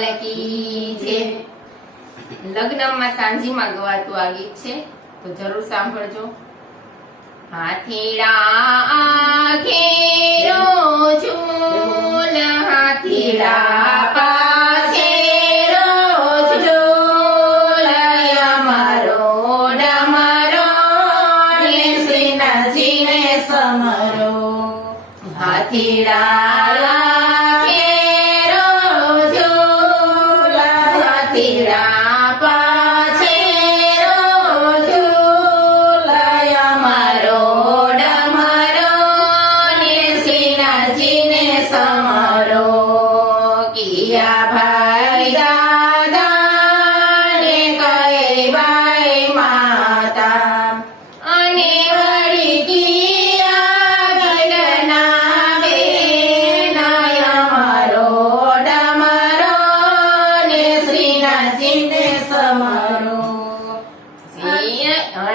લાલ કી જય લગ્નમાં સાંજીમાં ગવાતું આ ગીત છે તો જરૂર સાંભળજો. હાથીડા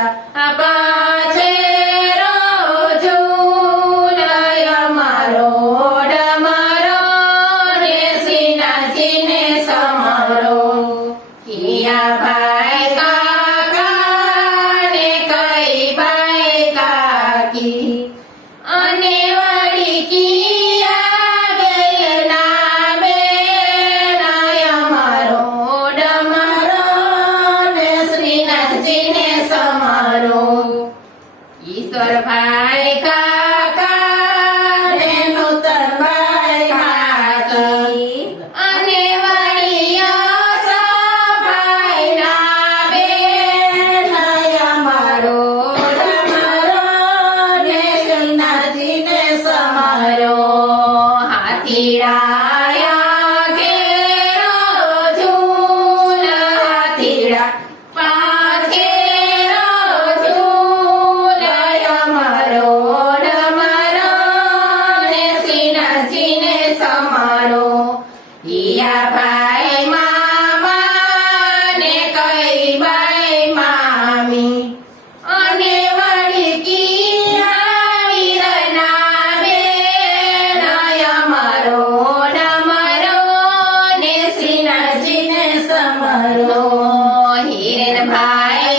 abate. ശിവായ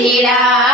Mandira.